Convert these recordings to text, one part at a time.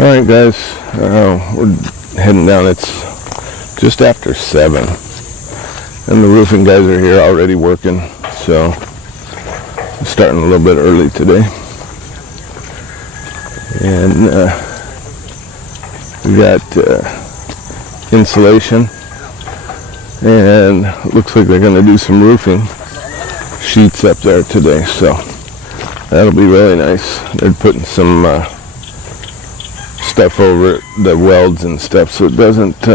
Alright guys, we're heading down. It's just after 7 and the roofing guys are here already working, so I'm starting a little bit early today. And we got insulation, and it looks like they're going to do some roofing sheets up there today, so that'll be really nice. They're putting some stuff over the welds and stuff so it doesn't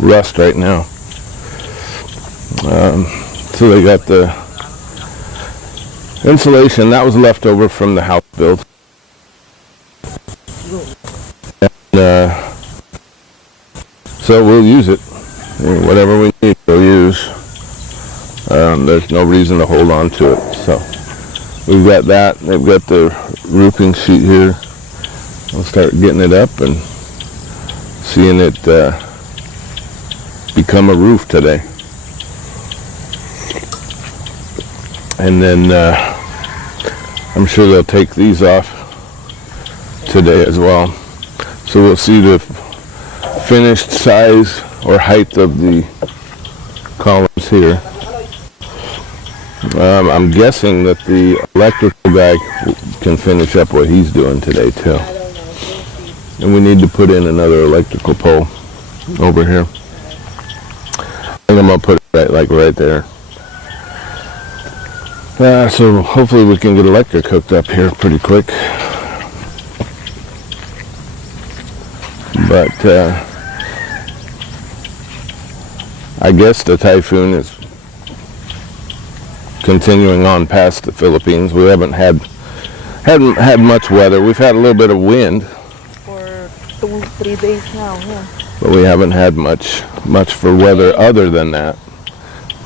rust right now. So they got the insulation that was left over from the house build, and so we'll use it. Whatever we need we'll use. There's no reason to hold on to it, so we've got that. They've got the roofing sheet here. I'll start getting it up and seeing it become a roof today. And then I'm sure they'll take these off today as well. So we'll see the finished size or height of the columns here. I'm guessing that the electrical guy can finish up what he's doing today too. And we need to put in another electrical pole over here. I think I'm gonna put it right there. So hopefully we can get electric hooked up here pretty quick. But I guess the typhoon is continuing on past the Philippines. We hadn't had much weather. We've had a little bit of wind. 3 days now, yeah. But we haven't had much for weather other than that,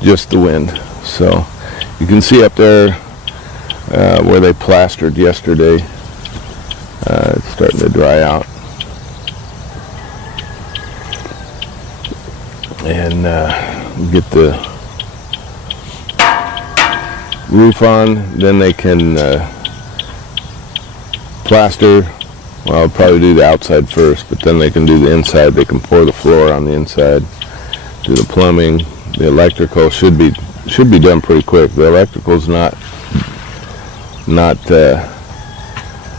just the wind. So you can see up there where they plastered yesterday, it's starting to dry out. And get the roof on, then they can plaster. Well, I'll probably do the outside first, but then they can do the inside. They can pour the floor on the inside, do the plumbing. The electrical should be done pretty quick. The electrical's not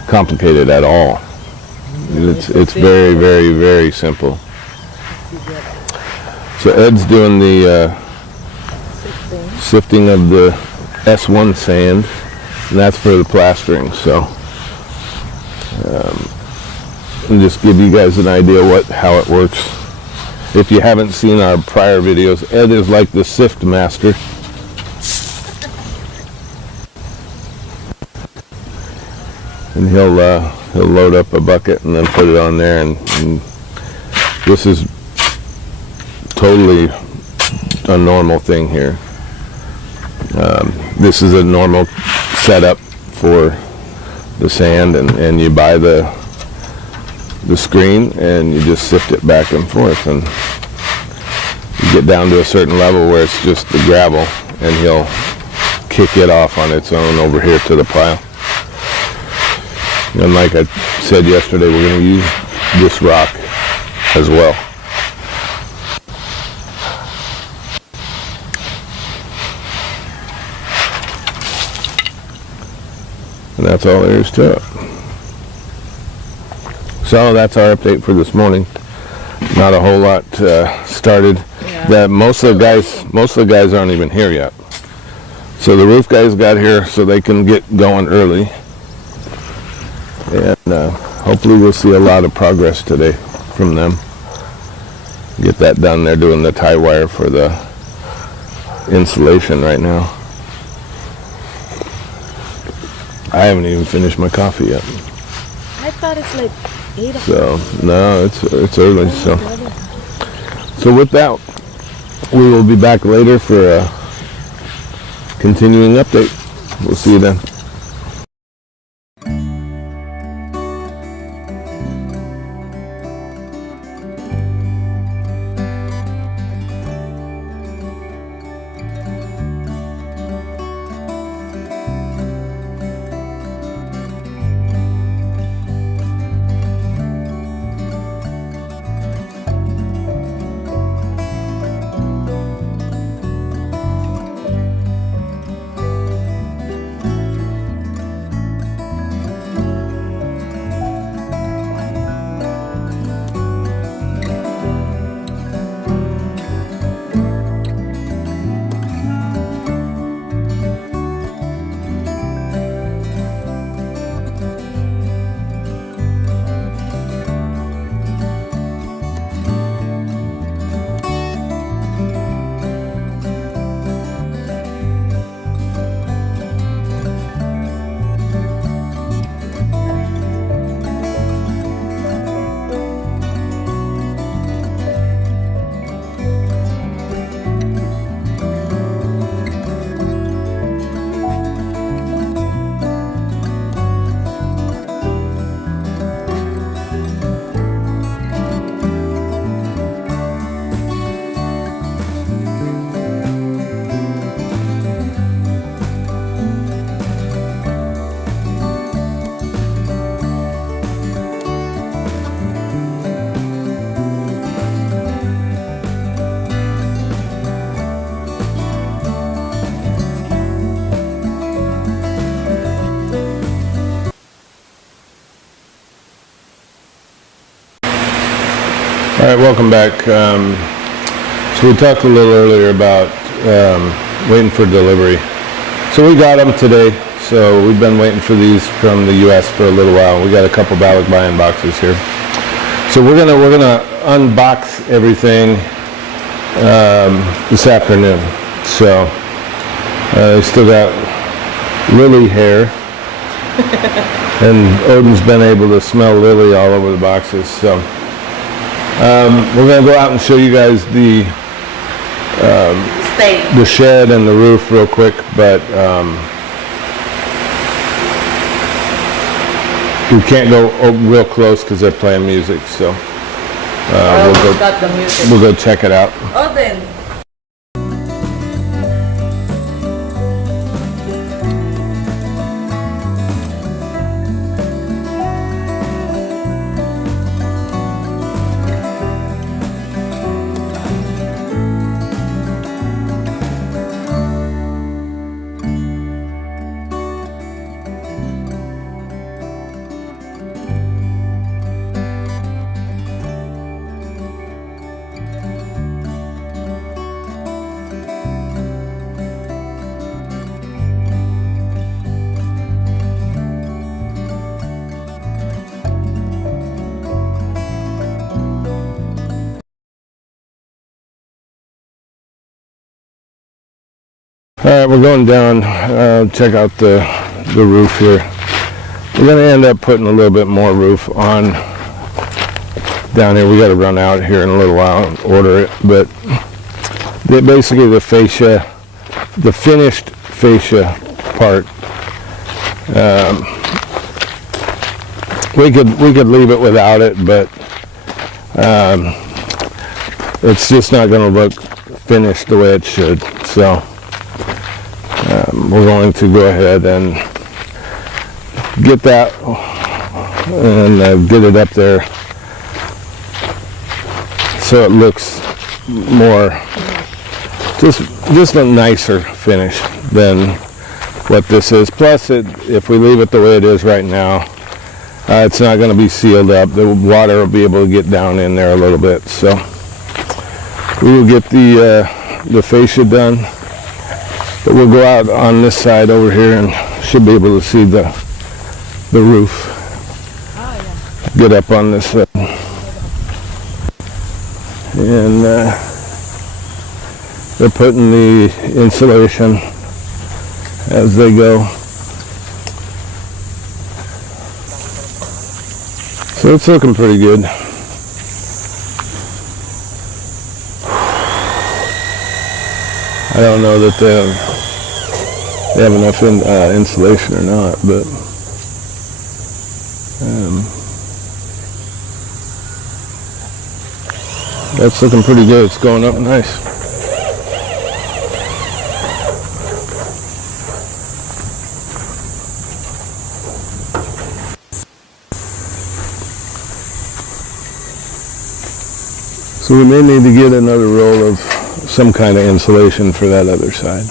complicated at all. It's very, very, very simple. So Ed's doing the sifting of the S1 sand, and that's for the plastering. So and just give you guys an idea how it works. If you haven't seen our prior videos, Ed is like the sift master. And he'll load up a bucket and then put it on there, and this is totally a normal thing here. This is a normal setup for the sand, and you buy the screen and you just sift it back and forth, and you get down to a certain level where it's just the gravel, and he'll kick it off on its own over here to the pile. And like I said yesterday, we're going to use this rock as well. And that's all there is to it. So that's our update for this morning. Not a whole lot started. Yeah. Most of the guys aren't even here yet. So the roof guys got here so they can get going early. And hopefully we'll see a lot of progress today from them. Get that done. They're doing the tie wire for the insulation right now. I haven't even finished my coffee yet. I thought it's like 8 o'clock. So no, it's early. So with that, we will be back later for a continuing update. We'll see you then. All right, welcome back. So we talked a little earlier about waiting for delivery. So we got them today. So we've been waiting for these from the U.S. for a little while. We got a couple Balikbayan boxes here. So we're gonna unbox everything this afternoon. So I still got lily hair, and Odin's been able to smell lily all over the boxes. So we're gonna go out and show you guys the shed and the roof real quick, but we can't go real close because they're playing music. So we'll go check it out. Oh, then. All right, we're going down, check out the roof here. We're going to end up putting a little bit more roof on down here. We got to run out here in a little while and order it, but basically the fascia, the finished fascia part, we could leave it without it, but it's just not going to look finished the way it should. So we're going to go ahead and get that and get it up there so it looks more just a nicer finish than what this is. Plus, if we leave it the way it is right now, it's not going to be sealed up. The water will be able to get down in there a little bit. So we will get the fascia done. But we'll go out on this side over here and should be able to see the roof. Oh, yeah. Get up on this side. And they're putting the insulation as they go. So it's looking pretty good. I don't know that they have enough insulation or not, but that's looking pretty good. It's going up nice. So we may need to get another roll of some kind of insulation for that other side.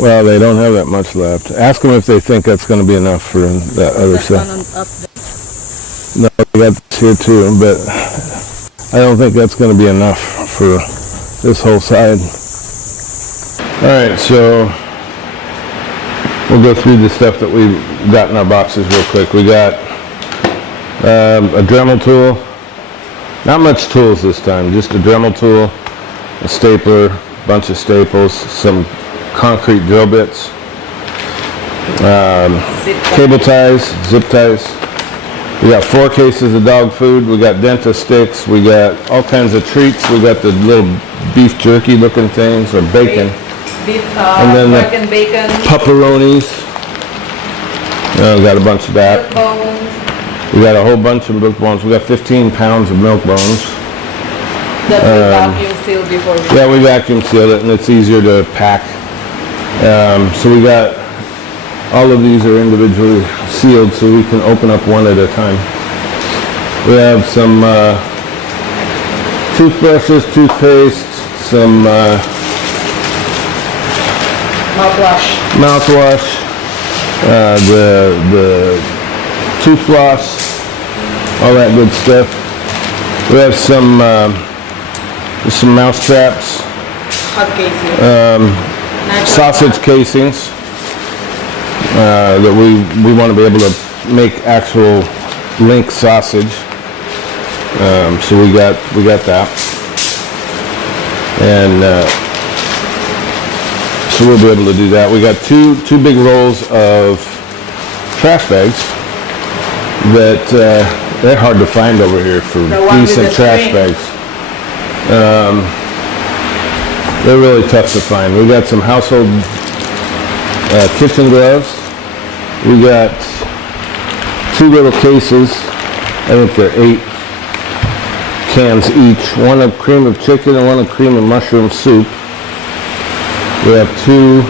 Well, they don't have that much left. Ask them if they think that's going to be enough for that other side. No, we got this here too, but I don't think that's going to be enough for this whole side. All right, so we'll go through the stuff that we've got in our boxes real quick. We got a Dremel tool. Not much tools this time, just a Dremel tool, a stapler, bunch of staples, some concrete drill bits, cable ties, zip ties. We got 4 cases of dog food. We got dentist sticks. We got all kinds of treats. We got the little beef jerky looking things, or bacon. Beef, and then pork and bacon. Pepperonis. We got a bunch of that. Milk bones. We got a whole bunch of milk bones. We got 15 pounds of milk bones. That we vacuum sealed before we... Yeah, we vacuum sealed it, and it's easier to pack. So we got, all of these are individually sealed, so we can open up one at a time. We have some toothbrushes, toothpaste, some mouthwash, the tooth floss, all that good stuff. We have some mouse traps, Hot casing. sausage casings that we want to be able to make actual link sausage. So we got that, and so we'll be able to do that. We got two big rolls of trash bags that they're hard to find over here for decent trash bags. They're really tough to find. We got some household kitchen gloves. We got two little cases. I think they're 8 cans each. One of cream of chicken and one of cream of mushroom soup. We have 2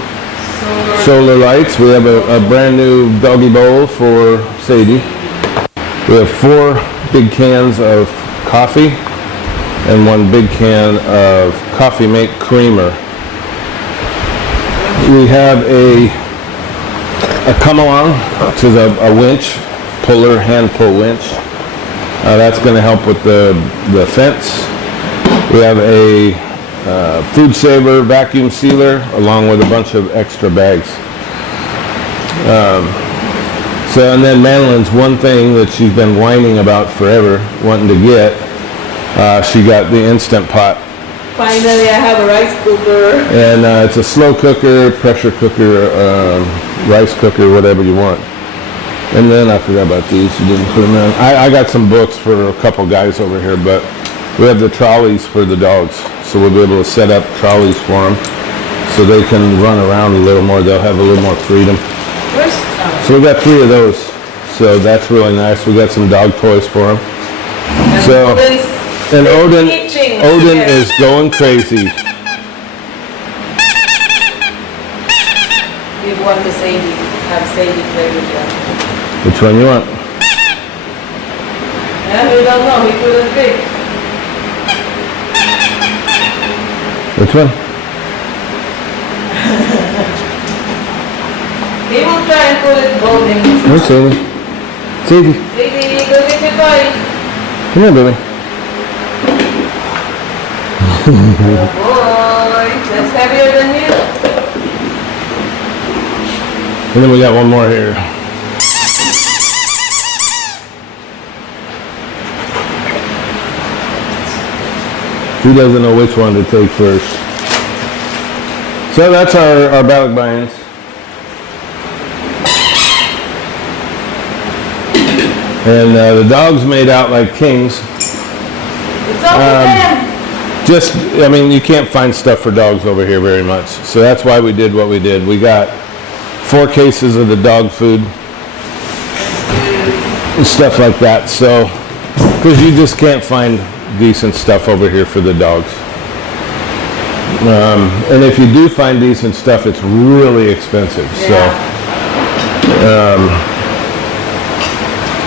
solar lights. We have a brand new doggy bowl for Sadie. We have 4 big cans of coffee and 1 big can of Coffee Mate creamer. We have a come along, which is a winch, puller, hand pull winch. That's going to help with the fence. We have a food saver vacuum sealer along with a bunch of extra bags. And then Madeline's one thing that she's been whining about forever, wanting to get, she got the Instant Pot. Finally, I have a rice cooker. And it's a slow cooker, pressure cooker, rice cooker, whatever you want. And then I forgot about these, you didn't put them in. I got some books for a couple guys over here, but we have the trolleys for the dogs. So we'll be able to set up trolleys for them so they can run around a little more. They'll have a little more freedom. So we got 3 of those. So that's really nice. We got some dog toys for them. And Odin is going crazy. We want to have Sadie play with them. Which one you want? Yeah, we don't know. He couldn't pick. Which one? He will try and put it both in his Where's Sadie? Sadie. Sadie, go get your toy. Come here, baby. Oh boy, that's heavier than you. And then we got one more here. He doesn't know which one to take first. So that's our ballot buy-ins. And the dogs made out like kings. It's all for them. I mean, you can't find stuff for dogs over here very much. So that's why we did what we did. We got 4 cases of the dog food and stuff like that. So, because you just can't find decent stuff over here for the dogs. And if you do find decent stuff, it's really expensive. Yeah.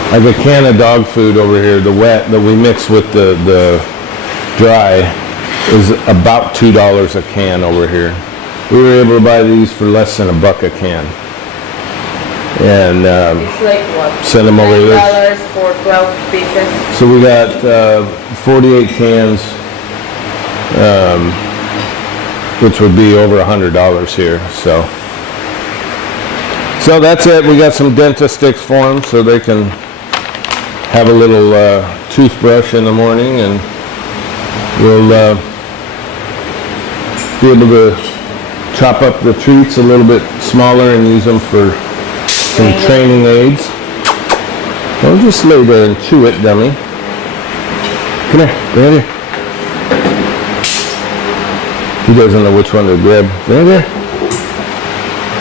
So, like a can of dog food over here, the wet that we mix with the dry, is about $2 a can over here. We were able to buy these for less than $1 a can. And It's like what? send them over here. $9 for 12 pieces. So we got 48 cans, which would be over $100 here. So that's it. We got some dentist sticks for them so they can have a little toothbrush in the morning, and we'll be able to chop up the treats a little bit smaller and use them for some training aids. Don't just lay there and chew it, dummy. Come here, right here. He doesn't know which one to grab. Right there.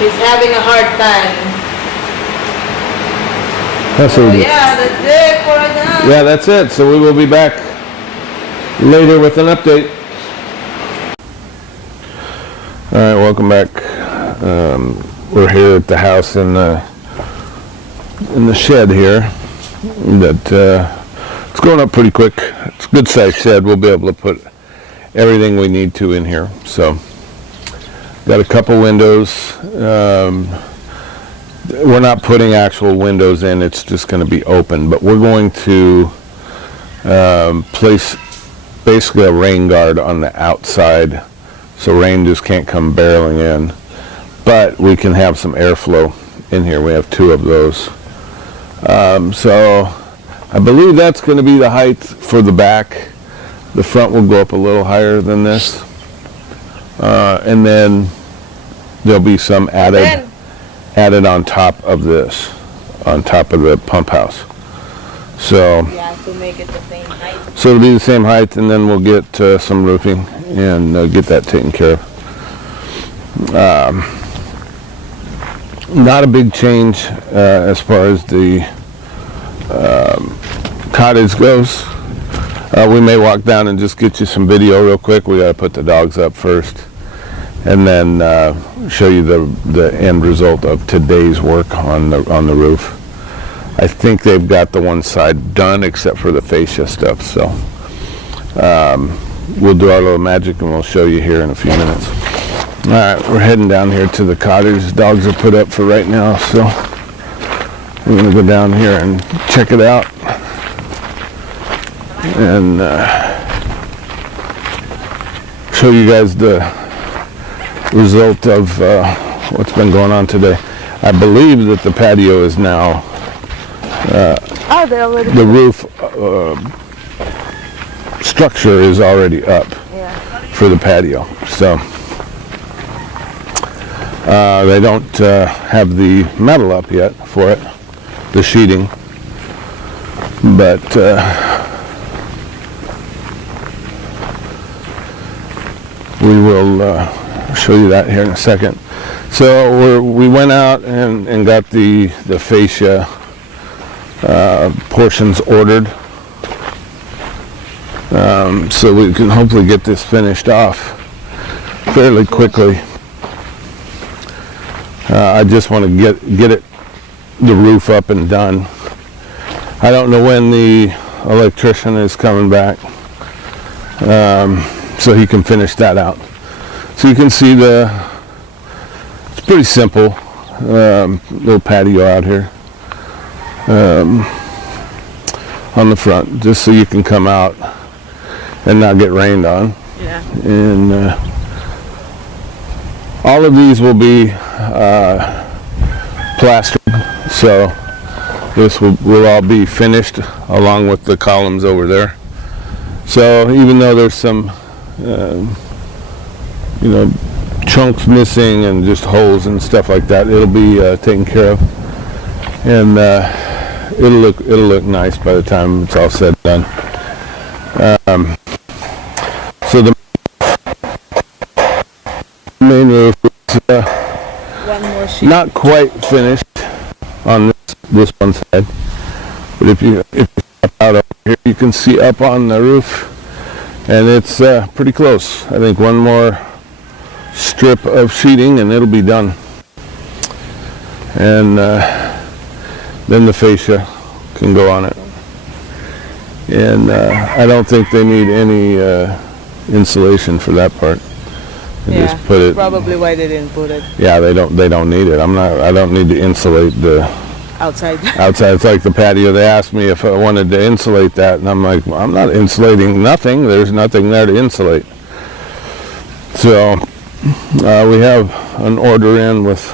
He's having a hard time. That's Oh it. yeah, that's it for now. Yeah, that's it. So we will be back later with an update. All right, welcome back. We're here at the house in the shed here. That it's going up pretty quick. It's a good sized shed. We'll be able to put everything we need to in here. So got a couple windows. we're not putting actual windows in. It's just going to be open, but we're going to place basically a rain guard on the outside, so rain just can't come barreling in. But we can have some airflow in here. We have 2 of those. So I believe that's going to be the height for the back. The front will go up a little higher than this. And then there'll be some added on top of this, on top of the pump house. So Yeah, to make it the same height. so it'll be the same height, and then we'll get some roofing and get that taken care of. Not a big change as far as the cottage goes. We may walk down and just get you some video real quick. We got to put the dogs up first, and then show you the end result of today's work on the roof. I think they've got the one side done except for the fascia stuff. So we'll do our little magic and we'll show you here in a few minutes. All right, we're heading down here to the cottage. Dogs are put up for right now, so we're gonna go down here and check it out and show you guys the result of what's been going on today. I believe that the patio is now the roof structure is already up for the patio. So they don't have the metal up yet for it, the sheeting, but we will show you that here in a second. So we went out and got the fascia portions ordered, so we can hopefully get this finished off fairly quickly. I just want to get the roof up and done. I don't know when the electrician is coming back, so he can finish that out. So you can see it's pretty simple little patio out here on the front, just so you can come out and not get rained on. Yeah. And all of these will be plastered, so this will all be finished along with the columns over there. So even though there's some chunks missing and just holes and stuff like that, it'll be taken care of, and it'll look nice by the time it's all said and done. So the main roof is One more sheet. not quite finished on this one side, but if you step out over here, you can see up on the roof, and it's pretty close. I think one more strip of sheeting and it'll be done, and then the fascia can go on it. And I don't think they need any insulation for that part. They Yeah, just put it. probably why they didn't put it Yeah, they don't need it. I don't need to insulate the outside. outside. It's like the patio. They asked me if I wanted to insulate that, and I'm like, well, I'm not insulating nothing. There's nothing there to insulate. So we have an order in with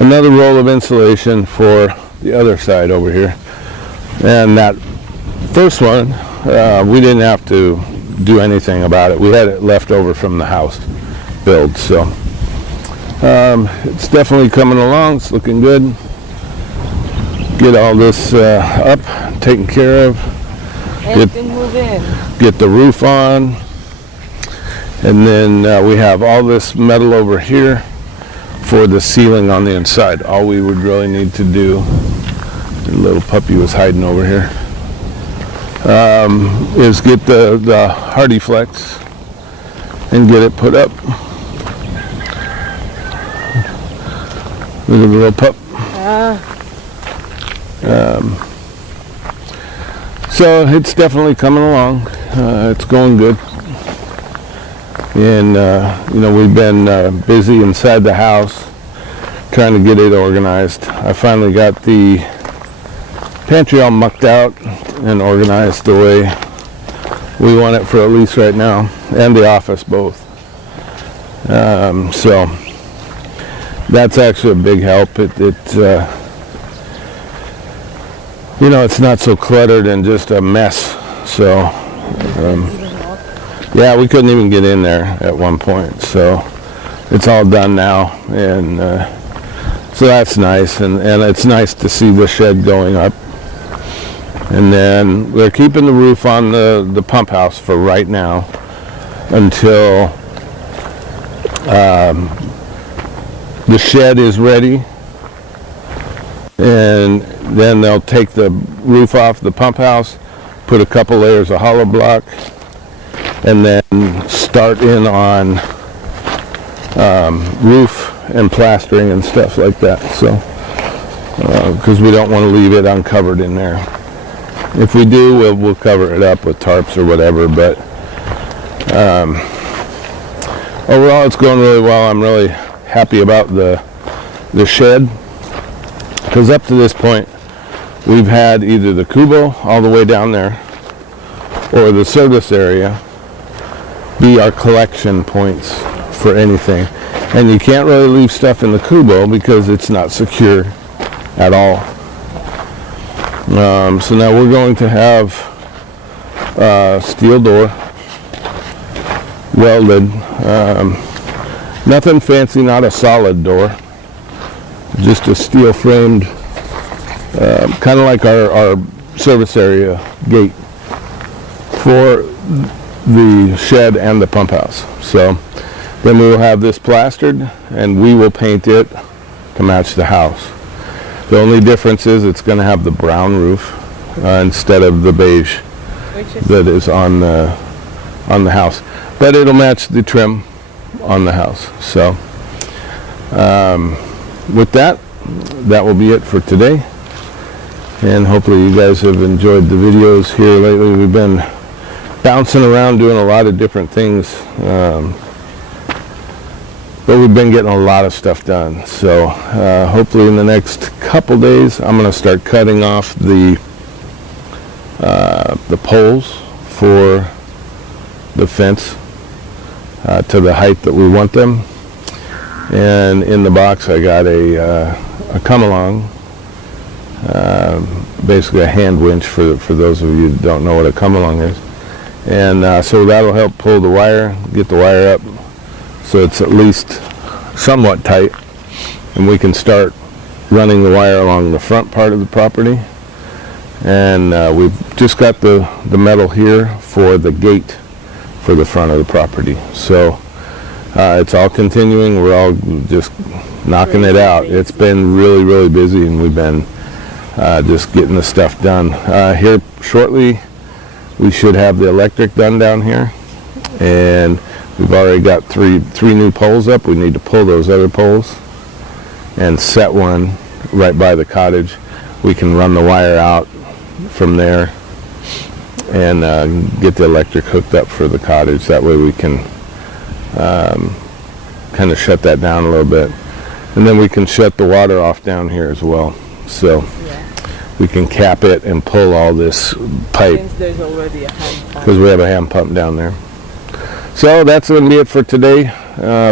another roll of insulation for the other side over here, and that first one we didn't have to do anything about it. We had it left over from the house build, so it's definitely coming along. It's looking good. Get all this up, taken care of. And can move in. Get the roof on, and then we have all this metal over here for the ceiling on the inside. All we would really need to do, the little puppy was hiding over here, is get the Hardy Flex and get it put up. Look at the little pup. So it's definitely coming along. It's going good, and we've been busy inside the house trying to get it organized. I finally got the pantry all mucked out and organized the way we want it for at least right now, and the office both. So that's actually a big help. You know, it's not so cluttered and just a mess. So yeah, we couldn't even get in there at one point. So it's all done now, and so that's nice. And it's nice to see the shed going up. And then we're keeping the roof on the pump house for right now until the shed is ready, and then they'll take the roof off the pump house, put a couple layers of hollow block, and then start in on roof and plastering and stuff like that. So because we don't want to leave it uncovered in there. If we do, we'll cover it up with tarps or whatever, but overall it's going really well. I'm really happy about the shed, because up to this point we've had either the kubo all the way down there or the service area be our collection points for anything. And you can't really leave stuff in the kubo because it's not secure at all. So now we're going to have a steel door, welded, nothing fancy, not a solid door, just a steel framed, kind of like our service area gate for the shed and the pump house. So then we will have this plastered, and we will paint it to match the house. The only difference is it's going to have the brown roof instead of the beige that is on the house, but it'll match the trim on the house. So with that will be it for today, and hopefully you guys have enjoyed the videos here lately. We've been bouncing around doing a lot of different things, but we've been getting a lot of stuff done. So hopefully in the next couple days I'm going to start cutting off the poles for the fence to the height that we want them. And in the box I got a come along, basically a hand winch for those of you that don't know what a come along is. And so that'll help pull the wire, get the wire up so it's at least somewhat tight, and we can start running the wire along the front part of the property. And we've just got the metal here for the gate for the front of the property. So it's all continuing. We're all just knocking it out. It's been really, really busy, and we've been just getting the stuff done. Here shortly we should have the electric done down here, and we've already got three new poles up. We need to pull those other poles and set one right by the cottage. We can run the wire out from there and get the electric hooked up for the cottage. That way we can kind of shut that down a little bit, and then we can shut the water off down here as well. So we can cap it and pull all this pipe, Since there's already a hand pump. because we have a hand pump down there. So that's going to be it for today.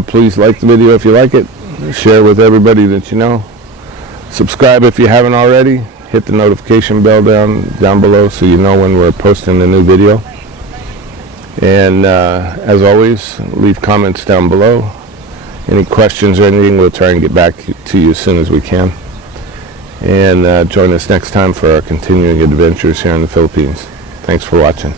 Please like the video if you like it. Share with everybody that you know. Subscribe if you haven't already. Hit the notification bell down below so you know when we're posting a new video. And as always, leave comments down below. Any questions or anything, we'll try and get back to you as soon as we can. And join us next time for our continuing adventures here in the Philippines. Thanks for watching.